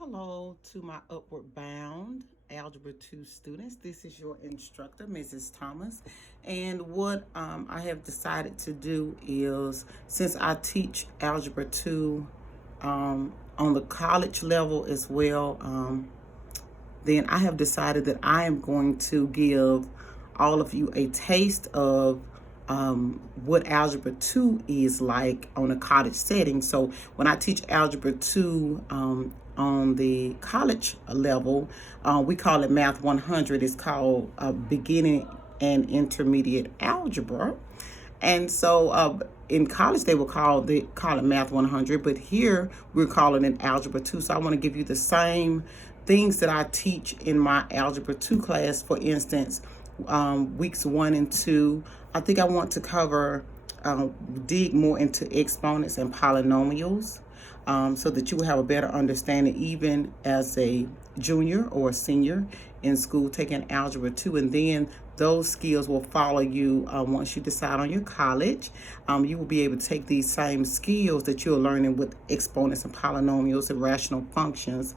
Hello to my Upward Bound Algebra 2 students. This is your instructor, Mrs. Thomas. And what I have decided to do is, since I teach Algebra 2 on the college level as well, then I have decided that I am going to give all of you a taste of what Algebra 2 is like on a college setting. So when I teach Algebra 2 on the college level, we call it Math 100. It's called Beginning and Intermediate Algebra. And so in college, they call it Math 100, but here we're calling it Algebra 2. So I want to give you the same things that I teach in my Algebra 2 class. For instance, weeks 1 and 2, I think I want to cover, dig more into exponents and polynomials, so that you will have a better understanding even as a junior or a senior in school taking Algebra 2. And then those skills will follow you once you decide on your college. You will be able to take these same skills that you're learning with exponents and polynomials and rational functions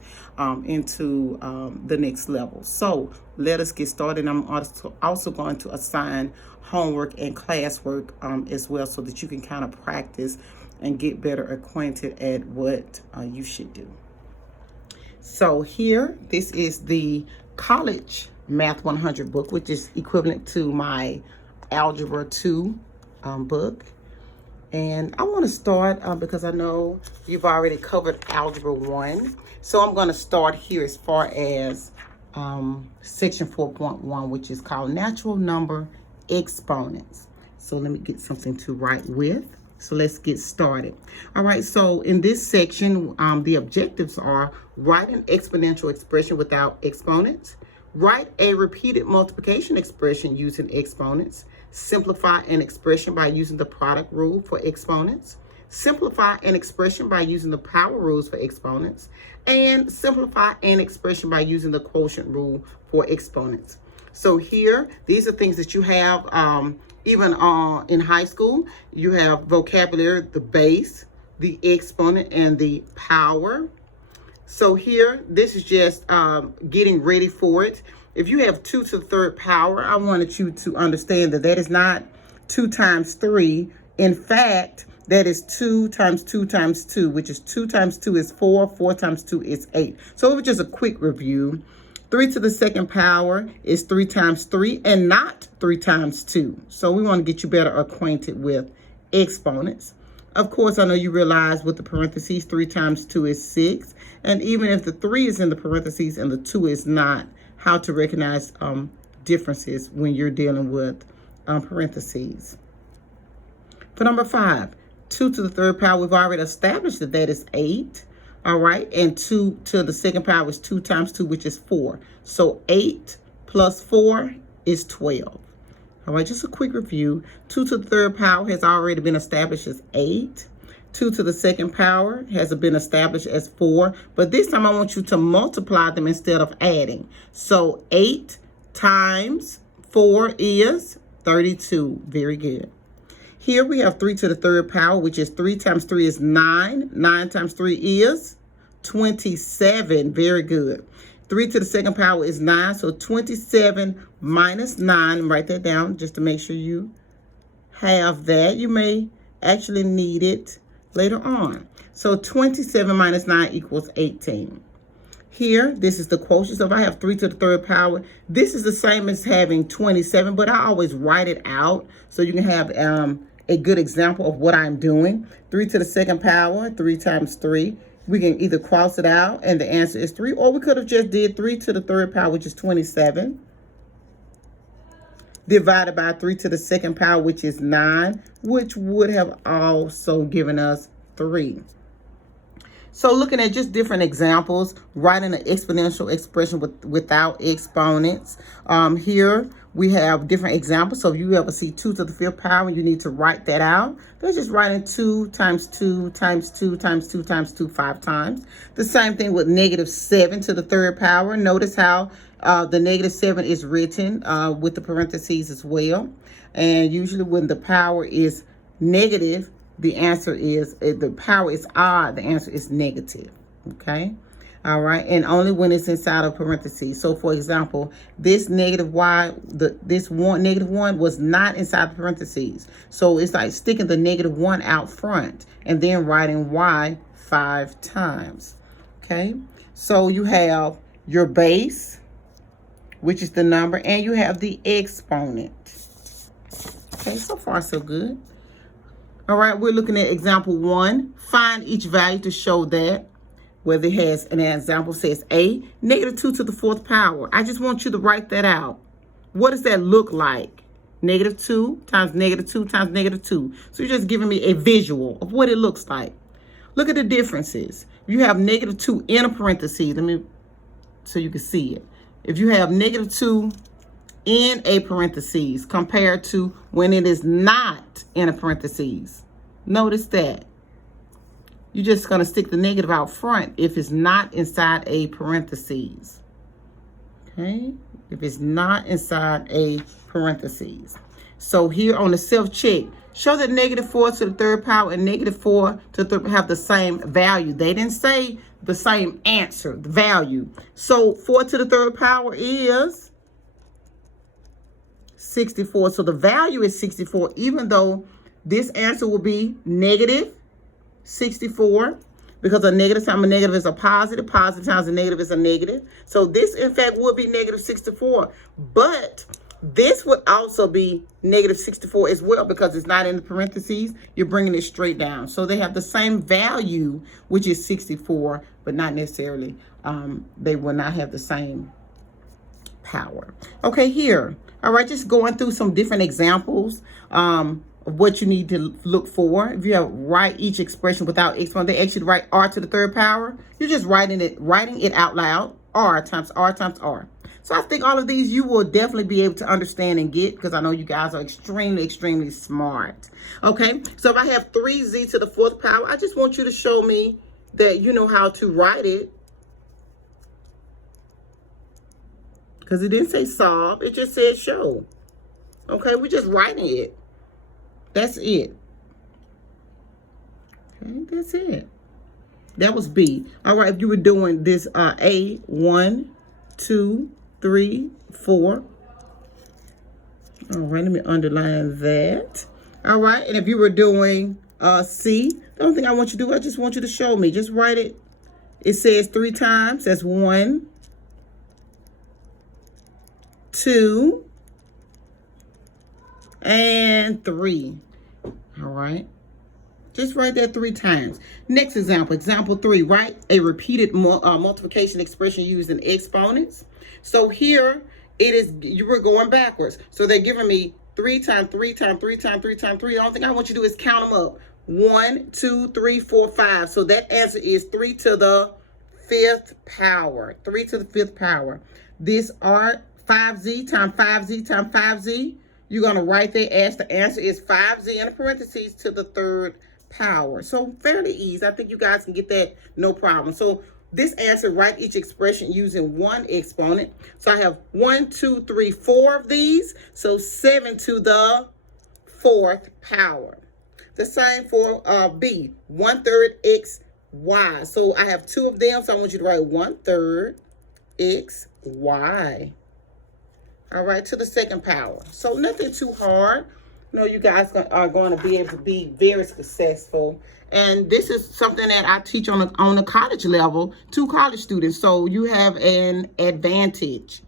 into the next level. So let us get started. I'm also going to assign homework and classwork as well, so that you can kind of practice and get better acquainted at what you should do. So here, this is the college Math 100 book, which is equivalent to my Algebra 2 book. And I want to start because I know you've already covered Algebra 1. So I'm going to start here as far as section 4.1, which is called Natural Number Exponents. So let me get something to write with. So let's get started. All right, so in this section, the objectives are: write an exponential expression without exponents, write a repeated multiplication expression using exponents, simplify an expression by using the product rule for exponents, simplify an expression by using the power rules for exponents, and simplify an expression by using the quotient rule for exponents. So here, these are things that you have even in high school. You have vocabulary, the base, the exponent, and the power. So here, this is just getting ready for it. If you have 2 to the third power, I wanted you to understand that that is not 2 times 3. In fact, that is 2 times 2 times 2, which is 2 times 2 is 4, 4 times 2 is 8. So it was just a quick review. 3 to the second power is 3 times 3 and not 3 times 2. So we want to get you better acquainted with exponents. Of course, I know you realize with the parentheses, 3 times 2 is 6. And even if the 3 is in the parentheses and the 2 is not, how to recognize differences when you're dealing with parentheses. For number 5, 2 to the third power, we've already established that that is 8. All right, and 2 to the second power is 2 times 2, which is 4. So 8 plus 4 is 12. All right, just a quick review. 2 to the third power has already been established as 8. 2 to the second power has been established as 4. But this time I want you to multiply them instead of adding. So 8 times 4 is 32. Very good. Here we have 3 to the third power, which is 3 times 3 is 9. 9 times 3 is 27. Very good. 3 to the second power is 9. So 27 minus 9. Write that down just to make sure you have that. You may actually need it later on. So 27 minus 9 equals 18. Here, this is the quotient. So if I have 3 to the third power, this is the same as having 27, but I always write it out so you can have a good example of what I'm doing. 3 to the second power, 3 times 3. We can either cross it out and the answer is 3, or we could have just did 3 to the third power, which is 27, divided by 3 to the second power, which is 9, which would have also given us 3. So looking at just different examples, writing an exponential expression without exponents. Here we have different examples. So if you ever see 2 to the fifth power, you need to write that out. That's just writing 2 times 2 times 2 times 2 times 2 5 times. The same thing with negative 7 to the third power. Notice how the negative 7 is written with the parentheses as well. And usually when the power is negative, the answer is, the power is odd, the answer is negative, okay? All right, and only when it's inside of parentheses. So, for example, this negative y, this negative 1 was not inside the parentheses. So it's like sticking the negative 1 out front and then writing y 5 times. Okay, so you have your base, which is the number, and you have the exponent. Okay, so far so good. All right, we're looking at example 1. Find each value to show that. Whether it has an example says A, negative 2 to the 4th power. I just want you to write that out. What does that look like? Negative 2 times negative 2 times negative 2. So you're just giving me a visual of what it looks like. Look at the differences. You have negative 2 in a parenthesis. So you can see it. If you have negative 2 in a parenthesis compared to when it is not in a parenthesis. Notice that. You're just going to stick the negative out front if it's not inside a parenthesis. Okay? If it's not inside a parenthesis. So here on the self-check, show that negative 4 to the 3rd power and negative 4 to the 3rd have the same value. They didn't say the same answer, the value. So 4 to the 3rd power is 64. So the value is 64, even though this answer will be negative 64, because a negative times a negative is a positive. Positive times a negative is a negative. So this, in fact, would be negative 64. But this would also be negative 64 as well, because it's not in the parentheses. You're bringing it straight down. So they have the same value, which is 64, but not necessarily. They will not have the same power. Okay, here. All right, just going through some different examples. Of what you need to look for. If you have write each expression without exponent, they actually write r to the 3rd power. You're just writing it out loud. R times R times R. So I think all of these you will definitely be able to understand and get, because I know you guys are extremely, extremely smart. Okay, so if I have 3z to the 4th power, I just want you to show me that you know how to write it. Because it didn't say solve, it just said show. Okay, we're just writing it. That's it. Okay, that's it. That was B. All right, if you were doing this A, 1, 2, 3, 4. All right, let me underline that. All right, and if you were doing C, the only thing I want you to do, I just want you to show me. Just write it. It says 3 times. That's 1, 2, and 3. All right. Just write that 3 times. Next example, example 3. Write a repeated multiplication expression using exponents. So here it is, you were going backwards. So they're giving me 3 times 3 times 3 times 3 times 3. The only thing I want you to do is count them up. 1, 2, 3, 4, 5. So that answer is 3 to the 5th power. 3 to the 5th power. This are 5z times 5z times 5z. You're going to write that as the answer is 5z in a parentheses to the 3rd power. So fairly easy. I think you guys can get that no problem. So this answer, write each expression using one exponent. So I have 1, 2, 3, 4 of these. So 7 to the 4th power. The same for B, 1/3 x, y. So I have 2 of them. So I want you to write 1/3 x, y. All right, to the 2nd power. So nothing too hard. You know, you guys are going to be able to be very successful. And this is something that I teach on a college level to college students. So you have an advantage.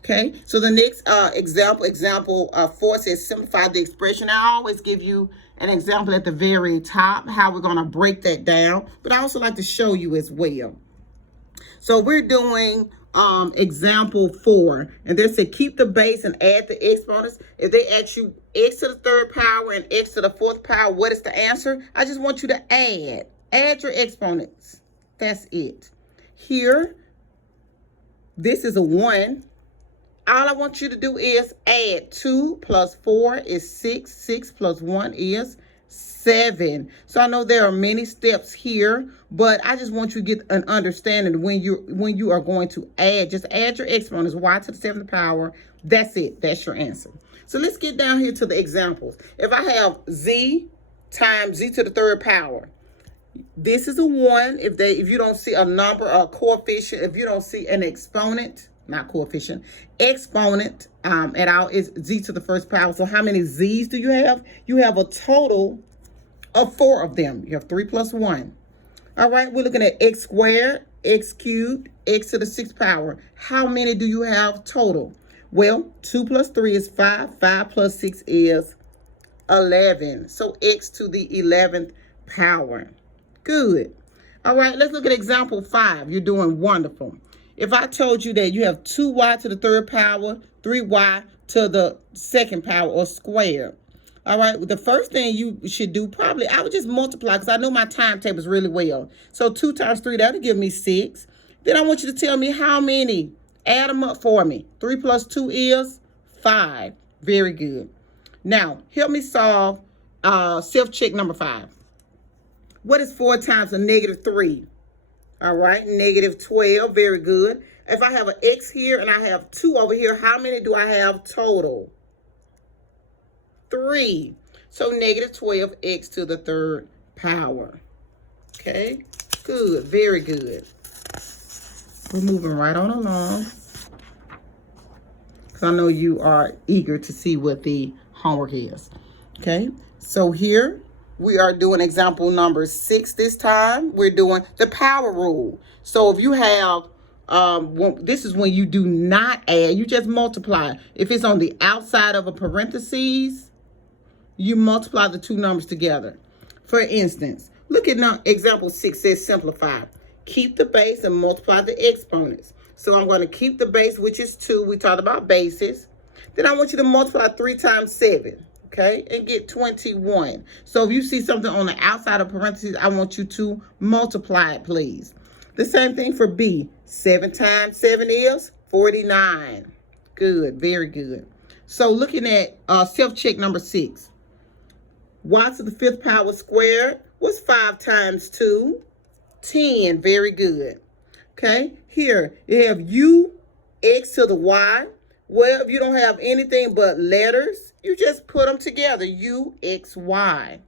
Okay, so the next example 4 says simplify the expression. I always give you an example at the very top, how we're going to break that down. But I also like to show you as well. So we're doing example 4, and they said keep the base and add the exponents. If they ask you x to the 3rd power and x to the 4th power, what is the answer? I just want you to add your exponents. That's it. Here, this is a 1. All I want you to do is add 2 plus 4 is 6. 6 plus 1 is 7. So I know there are many steps here, but I just want you to get an understanding when you are going to add. Just add your exponents, y to the 7th power. That's it. That's your answer. So let's get down here to the examples. If I have z times z to the 3rd power, This is a 1 if you don't see a number or a coefficient, if you don't see an exponent, not coefficient, exponent at all, is z to the first power. So how many z's do you have? You have a total of 4 of them. You have 3 plus 1. All right, we're looking at x squared, x cubed, x to the 6th power. How many do you have total? Well, 2 plus 3 is 5. 5 plus 6 is 11. So x to the 11th power. Good. All right, let's look at example 5. You're doing wonderful. If I told you that you have 2y to the 3rd power, 3y to the 2nd power, or squared. All right, the first thing you should do, probably, I would just multiply because I know my timetables really well. So 2 times 3, that'll give me 6. Then I want you to tell me how many. Add them up for me. 3 plus 2 is 5. Very good. Now, help me solve self-check number 5. What is 4 times a negative 3? All right, negative 12. Very good. If I have an x here and I have 2 over here, how many do I have total? 3. So negative 12x to the 3rd power. Okay, good. Very good. We're moving right on along, because I know you are eager to see what the homework is. Okay, so here we are doing example number 6 this time. We're doing the power rule. So if you have, this is when you do not add, you just multiply. If it's on the outside of a parentheses, you multiply the two numbers together. For instance, look at now, example 6 says simplify. Keep the base and multiply the exponents. So I'm going to keep the base, which is 2. We talked about bases. Then I want you to multiply 3 times 7, okay, and get 21. So if you see something on the outside of parentheses, I want you to multiply it, please. The same thing for B. 7 times 7 is 49. Good, very good. So looking at self-check number 6. Y to the 5th power squared. What's 5 times 2? 10. Very good. Okay, here you have u x to the y. Well, if you don't have anything but letters, you just put them together. U, X, Y.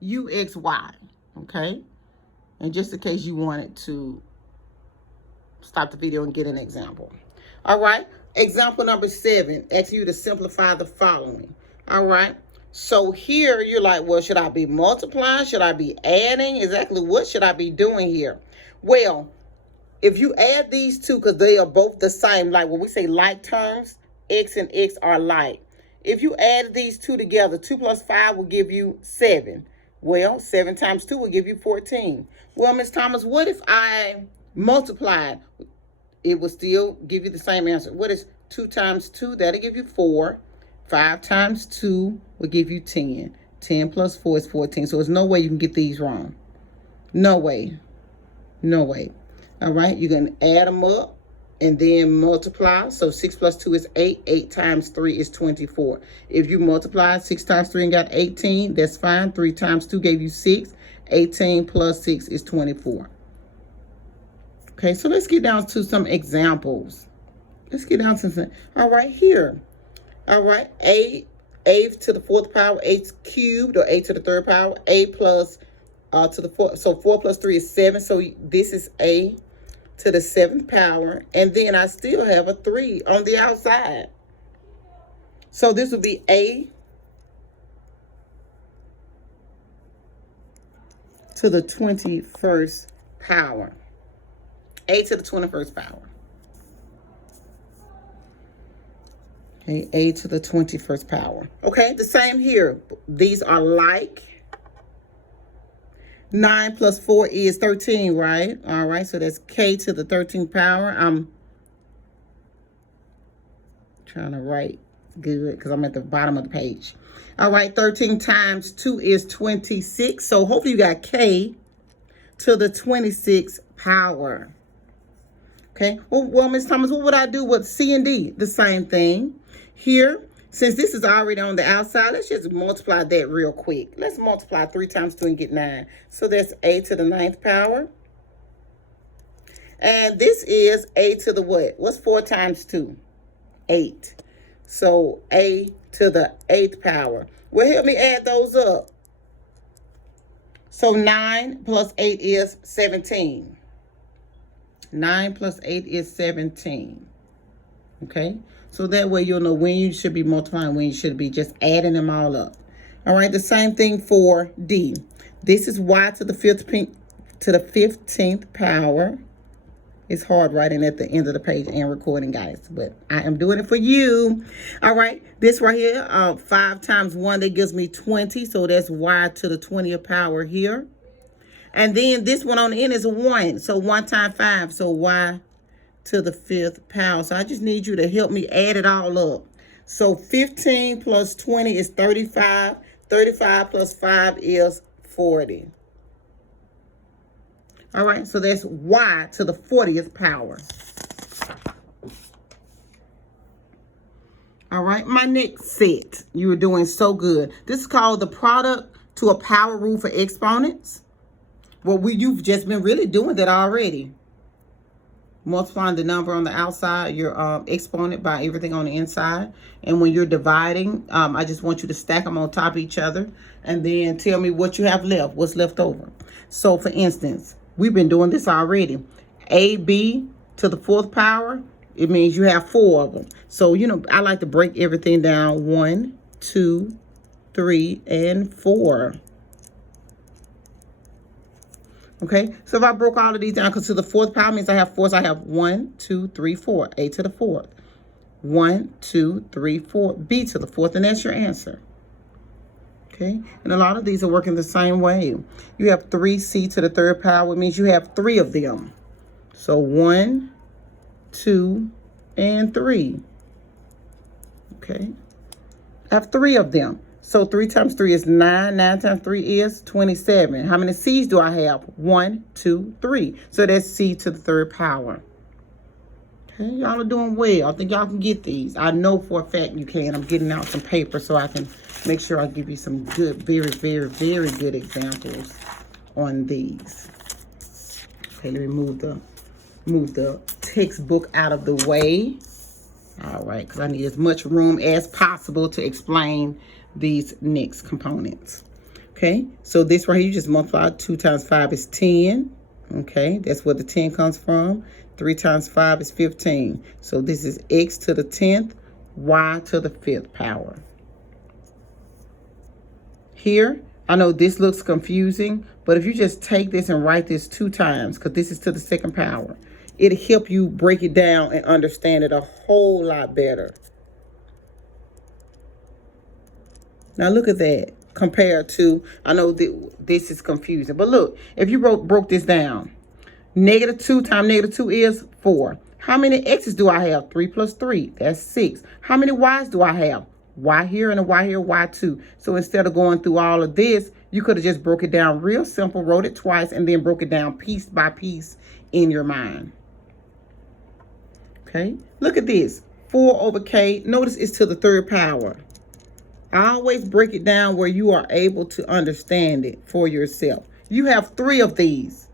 U, X, Y. Okay? And just in case you wanted to stop the video and get an example. All right? Example number 7, asks you to simplify the following. All right? So here you're like, well, should I be multiplying? Should I be adding? Exactly what should I be doing here? Well, if you add these two, because they are both the same, like when we say like terms, x and x are like. If you add these two together, 2 plus 5 will give you 7. Well, 7 times 2 will give you 14. Well, Ms. Thomas, what if I multiplied? It will still give you the same answer. What is 2 times 2? That'll give you 4. 5 times 2 will give you 10. 10 plus 4 is 14. So there's no way you can get these wrong. No way. No way. All right, you're going to add them up and then multiply. So 6 plus 2 is 8. 8 times 3 is 24. If you multiply 6 times 3 and got 18, that's fine. 3 times 2 gave you 6. 18 plus 6 is 24. Okay, so let's get down to some examples. Let's get down to some. All right, here. All right, a to the 4th power, a cubed, or a to the 3rd power, a plus to the 4. So 4 plus 3 is 7. So this is a to the 7th power, and then I still have a 3 on the outside. So this would be a to the 21st power. A to the 21st power. Okay, a to the 21st power. Okay, the same here. These are like. 9 plus 4 is 13, right? All right, so that's k to the 13th power. I'm trying to write good because I'm at the bottom of the page. All right, 13 times 2 is 26. So hopefully you got k to the 26th power. Okay, well, Ms. Thomas, what would I do with C and D? The same thing. Here, since this is already on the outside, let's just multiply that real quick. Let's multiply 3 times 2 and get 9. So that's a to the 9th power. And this is a to the what? What's 4 times 2? 8. So a to the 8th power. Well, help me add those up. So 9 plus 8 is 17. 9 plus 8 is 17. Okay? So that way you'll know when you should be multiplying, when you should be just adding them all up. All right, the same thing for D. This is y to the 15th power. It's hard writing at the end of the page and recording, guys, but I am doing it for you. All right, this right here, 5 times 1, that gives me 20. So that's y to the 20th power here. And then this one on the end is a 1. So 1 times 5, so y to the 5th power. So I just need you to help me add it all up. So 15 plus 20 is 35. 35 plus 5 is 40. All right, so that's y to the 40th power. All right, my next set. You were doing so good. This is called the product to a power rule for exponents. Well, you've just been really doing that already. Multiplying the number on the outside, your exponent by everything on the inside. And when you're dividing, I just want you to stack them on top of each other. And then tell me what you have left, what's left over. So, for instance, we've been doing this already. AB to the 4th power, it means you have 4 of them. So, you know, I like to break everything down. 1, 2, 3, and 4. Okay, so if I broke all of these down, because to the 4th power means I have 4, so I have 1, 2, 3, 4. A to the 4th. 1, 2, 3, 4. B to the 4th, and that's your answer. Okay, and a lot of these are working the same way. You have 3C to the 3rd power, which means you have 3 of them. So 1, 2, and 3. Okay, I have 3 of them. So 3 times 3 is 9. 9 times 3 is 27. How many C's do I have? 1, 2, 3. So that's C to the 3rd power. Okay, y'all are doing well. I think y'all can get these. I know for a fact you can. I'm getting out some paper so I can make sure I give you some good, very, very, very good examples on these. Okay, let me move the textbook out of the way. All right, because I need as much room as possible to explain these next components. Okay, so this right here, you just multiply. 2 times 5 is 10. Okay, that's where the 10 comes from. 3 times 5 is 15. So this is x to the 10th, y to the 5th power. Here, I know this looks confusing, but if you just take this and write this 2 times, because this is to the 2nd power, it'll help you break it down and understand it a whole lot better. Now look at that compared to, I know this is confusing, but look, if you broke this down, -2 times -2 is 4. How many x's do I have? 3 plus 3, that's 6. How many y's do I have? Y here and a y here, y2. So instead of going through all of this, you could have just broke it down real simple, wrote it twice, and then broke it down piece by piece in your mind. Okay, look at this. 4 over k, notice it's to the 3rd power. I always break it down where you are able to understand it for yourself. You have 3 of these.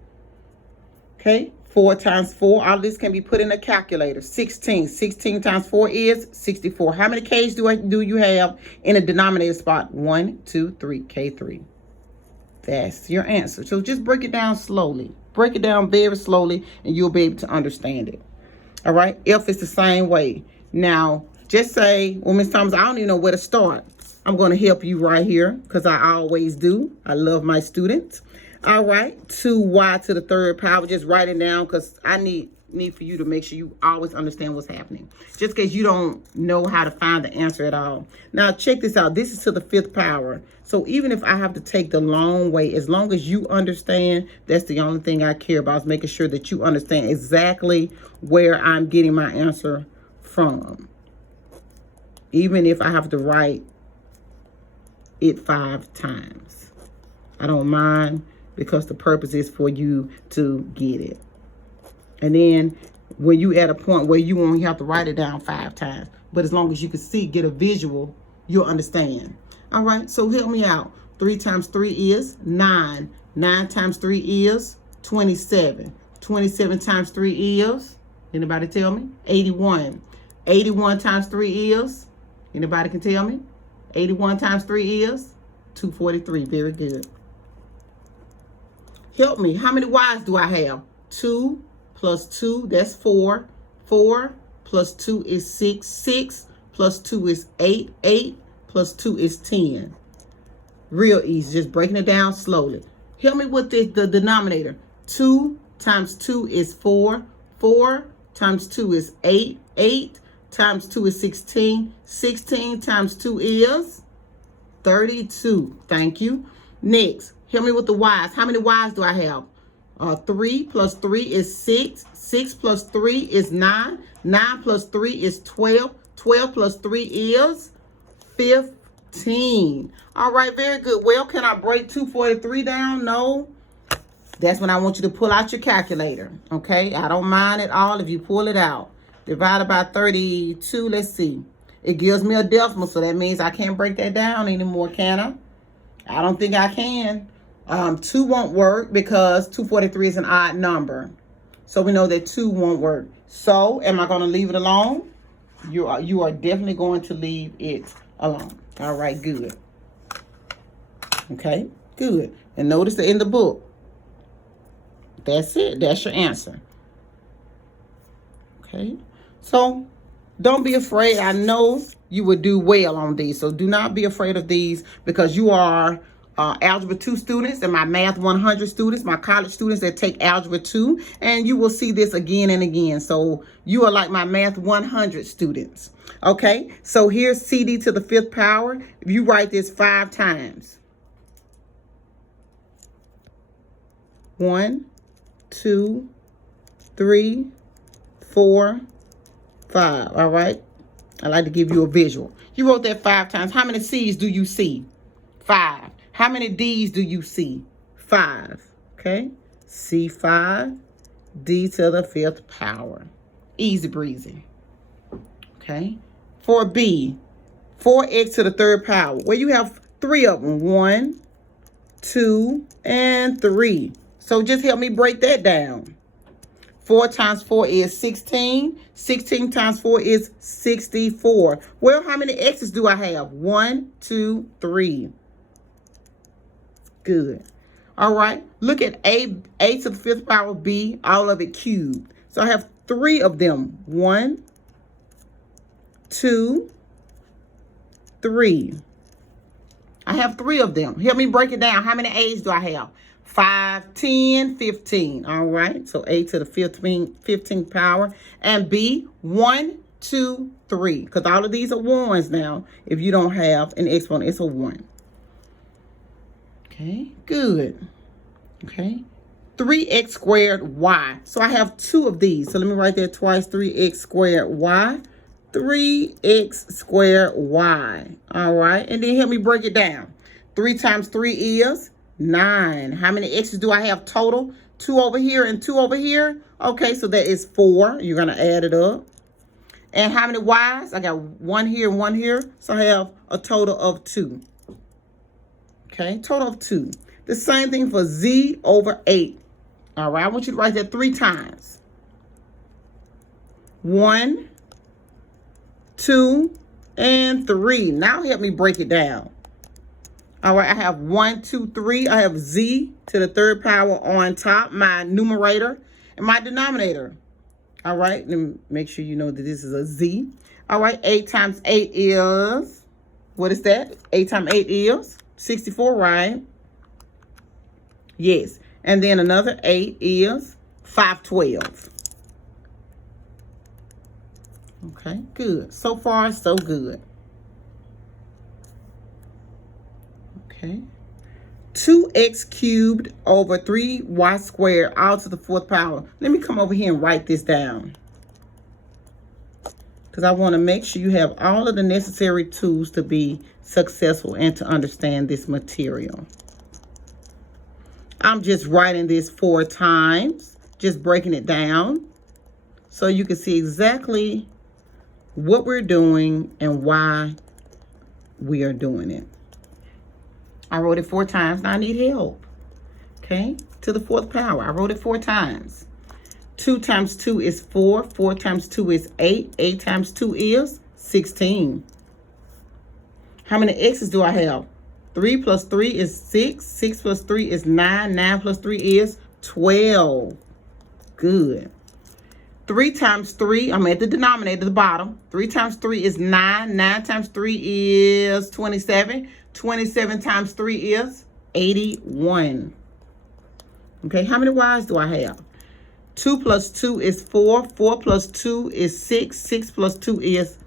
Okay, 4 times 4, all of this can be put in a calculator. 16. 16 times 4 is 64. How many k's do you have in a denominator spot? 1, 2, 3, k3. That's your answer. So just break it down slowly. Break it down very slowly, and you'll be able to understand it. All right, F is the same way. Now, just say, well, Ms. Thomas, I don't even know where to start. I'm going to help you right here because I always do. I love my students. All right, 2y to the 3rd power. Just write it down because I need for you to make sure you always understand what's happening. Just because you don't know how to find the answer at all. Now, check this out. This is to the 5th power. So even if I have to take the long way, as long as you understand, that's the only thing I care about, is making sure that you understand exactly where I'm getting my answer from. Even if I have to write it 5 times. I don't mind, because the purpose is for you to get it. And then when you at a point where you only have to write it down 5 times, but as long as you can see, get a visual, you'll understand. All right, so help me out. 3 times 3 is 9. 9 times 3 is 27. 27 times 3 is, anybody tell me? 81. 81 times 3 is, anybody can tell me? 81 times 3 is 243. Very good. Help me. How many y's do I have? 2 plus 2, that's 4. 4 plus 2 is 6. 6 plus 2 is 8. 8 plus 2 is 10. Real easy. Just breaking it down slowly. Help me with the denominator. 2 times 2 is 4. 4 times 2 is 8. 8 times 2 is 16. 16 times 2 is 32. Thank you. Next, help me with the y's. How many y's do I have? 3 plus 3 is 6. 6 plus 3 is 9. 9 plus 3 is 12. 12 plus 3 is 15. All right, very good. Well, can I break 243 down? No. That's when I want you to pull out your calculator. Okay, I don't mind at all if you pull it out. Divided by 32, let's see. It gives me a decimal, so that means I can't break that down anymore, can I? I don't think I can. 2 won't work because 243 is an odd number. So we know that 2 won't work. So am I going to leave it alone? You are definitely going to leave it alone. All right, good. Okay, good. And notice that in the book. That's it. That's your answer. Okay. So don't be afraid. I know you would do well on these. So do not be afraid of these because you are Algebra 2 students and my Math 100 students, my college students that take Algebra 2. And you will see this again and again. So you are like my Math 100 students. Okay. So here's CD to the 5th power. If you write this 5 times. 1, 2, 3, 4, 5. All right. I like to give you a visual. You wrote that 5 times. How many C's do you see? 5. How many D's do you see? 5. Okay. C5, D to the 5th power. Easy breezy. Okay. For B, 4x to the 3rd power. Well, you have 3 of them. 1, 2, and 3. So just help me break that down. 4 times 4 is 16. 16 times 4 is 64. Well, how many x's do I have? 1, 2, 3. Good. All right. Look at A to the 5th power, B, all of it cubed. So I have 3 of them. 1, 2, 3. I have 3 of them. Help me break it down. How many A's do I have? 5, 10, 15. All right. So A to the 15th power. And B, 1, 2, 3. Because all of these are 1s now. If you don't have an exponent, it's a 1. Okay. Good. Okay. 3x squared y. So I have 2 of these. So let me write that twice. 3x squared y. 3x squared y. All right. And then help me break it down. 3 times 3 is 9. How many x's do I have total? 2 over here and 2 over here. Okay, so that is 4. You're going to add it up. And how many y's? I got 1 here and 1 here. So I have a total of 2. Okay, total of 2. The same thing for z over 8. All right, I want you to write that 3 times. 1, 2, and 3. Now help me break it down. All right, I have 1, 2, 3. I have z to the 3rd power on top, my numerator, and my denominator. All right, let me make sure you know that this is a z. All right, 8 times 8 is, what is that? 8 times 8 is 64, right? Yes. And then another 8 is 512. Okay, good. So far, so good. Okay. 2x cubed over 3y squared all to the 4th power. Let me come over here and write this down. Because I want to make sure you have all of the necessary tools to be successful and to understand this material. I'm just writing this 4 times, just breaking it down so you can see exactly what we're doing and why we are doing it. I wrote it 4 times. Now I need help. Okay, to the 4th power. I wrote it 4 times. 2 times 2 is 4. 4 times 2 is 8. 8 times 2 is 16. How many x's do I have? 3 plus 3 is 6. 6 plus 3 is 9. 9 plus 3 is 12. Good. 3 times 3, I'm at the denominator, the bottom. 3 times 3 is 9. 9 times 3 is 27. 27 times 3 is 81. Okay, how many Y's do I have? 2 plus 2 is 4. 4 plus 2 is 6. 6 plus 2 is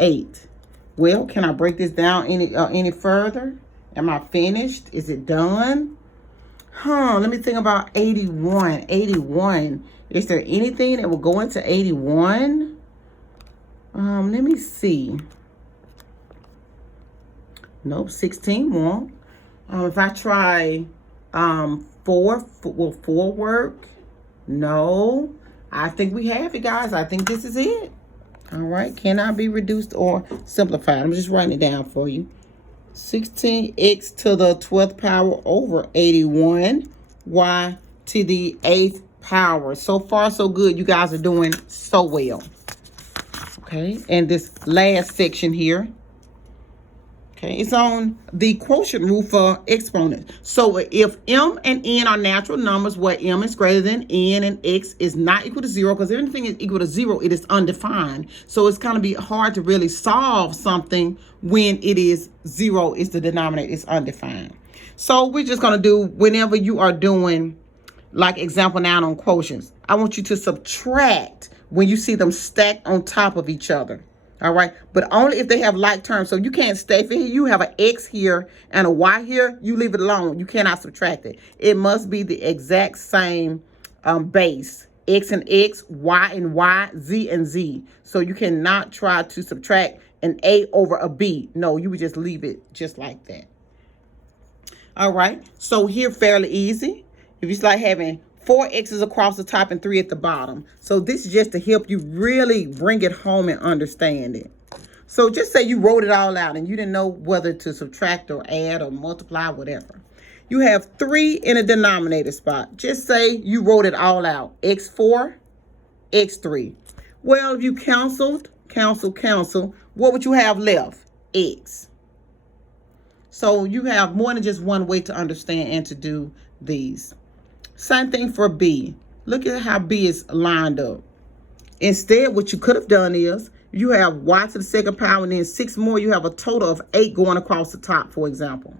8. Well, can I break this down any further? Am I finished? Is it done? Let me think about 81. 81. Is there anything that will go into 81? Let me see. Nope, 16 won't. If I try 4, will 4 work? No. I think we have it, guys. I think this is it. All right. Cannot be reduced or simplified. I'm just writing it down for you. 16x to the 12th power over 81. Y to the 8th power. So far, so good. You guys are doing so well. Okay. And this last section here. Okay, it's on the quotient rule for exponents. So if m and n are natural numbers where m is greater than n and x is not equal to 0, because if anything is equal to 0, it is undefined. So it's going to be hard to really solve something when it is 0 is the denominator, it's undefined. So we're just going to do, whenever you are doing, like example 9 on quotients, I want you to subtract when you see them stacked on top of each other. All right, but only if they have like terms. So you can't stay, if you have an x here and a y here, you leave it alone. You cannot subtract it. It must be the exact same base. X and x, y and y, z and z. So you cannot try to subtract an a over a b. No, you would just leave it just like that. All right, so here fairly easy. If you start having 4 x's across the top and 3 at the bottom. So this is just to help you really bring it home and understand it. So just say you wrote it all out and you didn't know whether to subtract or add or multiply, whatever. You have 3 in a denominator spot. Just say you wrote it all out. x4, x3. Well, if you cancel, what would you have left? X. So you have more than just one way to understand and to do these. Same thing for B. Look at how B is lined up. Instead, what you could have done is you have y to the 2nd power and then 6 more. You have a total of 8 going across the top, for example.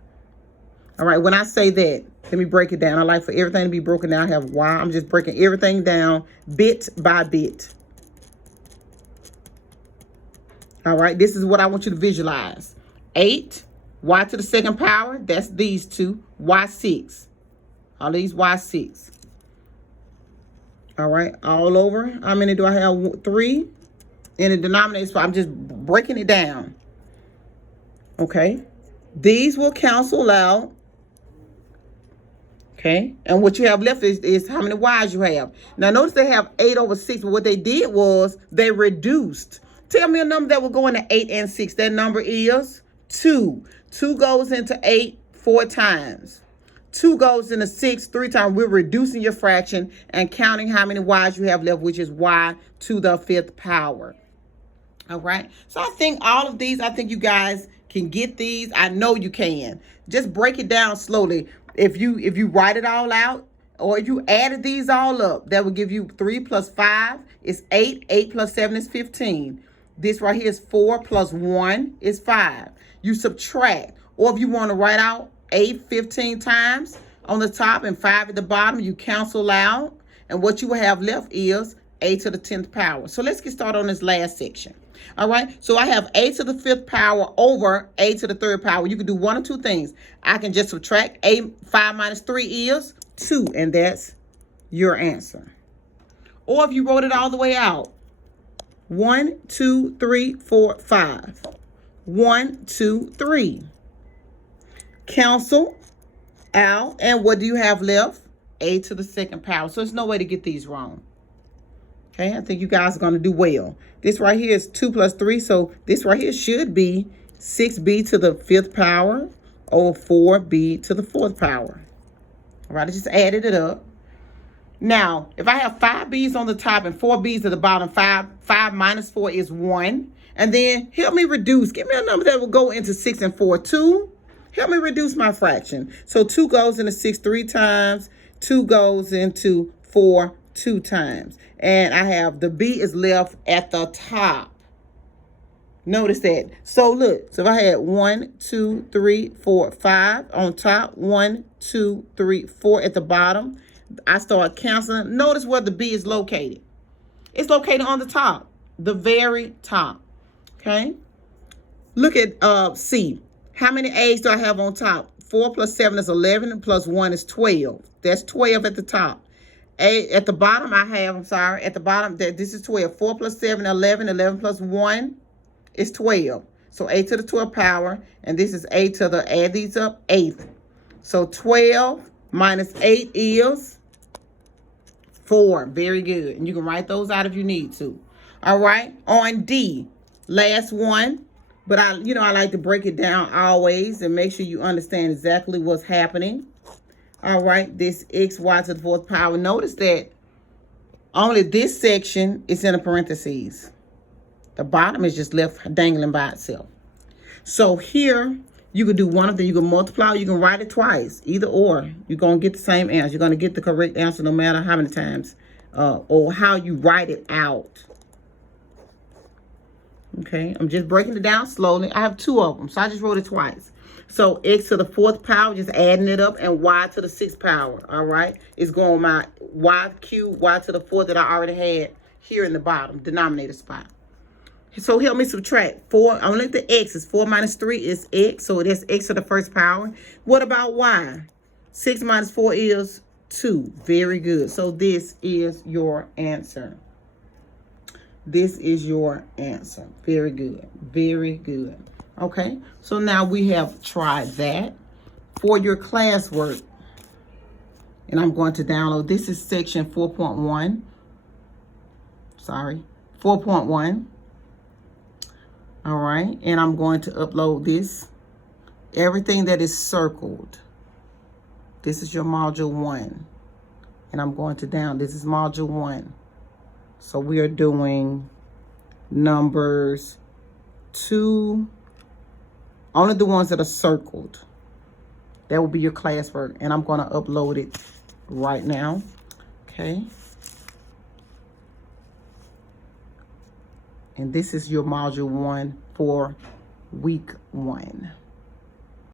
All right, when I say that, let me break it down. I like for everything to be broken down. I have y. I'm just breaking everything down bit by bit. All right, this is what I want you to visualize. 8, y to the 2nd power, that's these two, y6. All these y6. All right, all over. How many do I have? 3 in the denominator. So I'm just breaking it down. Okay, these will cancel out. Okay, and what you have left is how many y's you have. Now notice they have 8 over 6, but what they did was they reduced. Tell me a number that will go into 8 and 6. That number is 2. 2 goes into 8 4 times. 2 goes into 6 3 times. We're reducing your fraction and counting how many y's you have left, which is y to the 5th power. All right. So I think all of these, I think you guys can get these. I know you can. Just break it down slowly. If you write it all out, or if you added these all up, that would give you 3 plus 5 is 8. 8 plus 7 is 15. This right here is 4 plus 1 is 5. You subtract. Or if you want to write out 8 15 times on the top and 5 at the bottom, you cancel out. And what you will have left is a to the 10th power. So let's get started on this last section. All right. So I have a to the 5th power over a to the 3rd power. You can do one of two things. I can just subtract 5 minus 3 is 2. And that's your answer. Or if you wrote it all the way out. 1, 2, 3, 4, 5. 1, 2, 3. Cancel out, and what do you have left? A to the 2nd power. So there's no way to get these wrong. Okay, I think you guys are going to do well. This right here is 2 plus 3, so this right here should be 6b to the 5th power over 4b to the 4th power. All right, I just added it up. Now, if I have 5 b's on the top and 4 b's at the bottom, 5 minus 4 is 1. And then help me reduce. Give me a number that will go into 6 and 4. 2. Help me reduce my fraction. So 2 goes into 6 3 times. 2 goes into 4 2 times. And I have the B is left at the top. Notice that. So look, so if I had 1, 2, 3, 4, 5 on top, 1, 2, 3, 4 at the bottom, I start canceling. Notice where the B is located. It's located on the top, the very top. Okay. Look at C. How many A's do I have on top? 4 plus 7 is 11, and plus 1 is 12. That's 12 at the top. A at the bottom, at the bottom, this is 12. 4 plus 7, 11. 11 plus 1 is 12. So a to the 12th power, and this is a to the, add these up, 8th. So 12 minus 8 is 4. Very good. And you can write those out if you need to. All right. On D, last one. But I like to break it down always and make sure you understand exactly what's happening. All right. This x, y to the 4th power. Notice that only this section is in a parentheses. The bottom is just left dangling by itself. So here, you could do one of them. You can multiply, or you can write it twice. Either or. You're going to get the same answer. You're going to get the correct answer no matter how many times or how you write it out. Okay, I'm just breaking it down slowly. I have 2 of them, so I just wrote it twice. So x to the 4th power, just adding it up, and y to the 6th power, all right? It's going my y cubed, y to the 4th that I already had here in the bottom, denominator spot. So help me subtract. 4, only the x is 4 minus 3 is x, so that's x to the 1st power. What about y? 6 minus 4 is 2. Very good. So this is your answer. This is your answer. Very good. Very good. Okay, so now we have tried that. For your classwork, and I'm going to download, this is section 4.1. Sorry, 4.1. All right, and I'm going to upload this. Everything that is circled. This is your module 1. And I'm going to this is module 1. So we are doing numbers 2, only the ones that are circled. That will be your classwork. And I'm going to upload it right now. Okay. And this is your module 1 for week 1.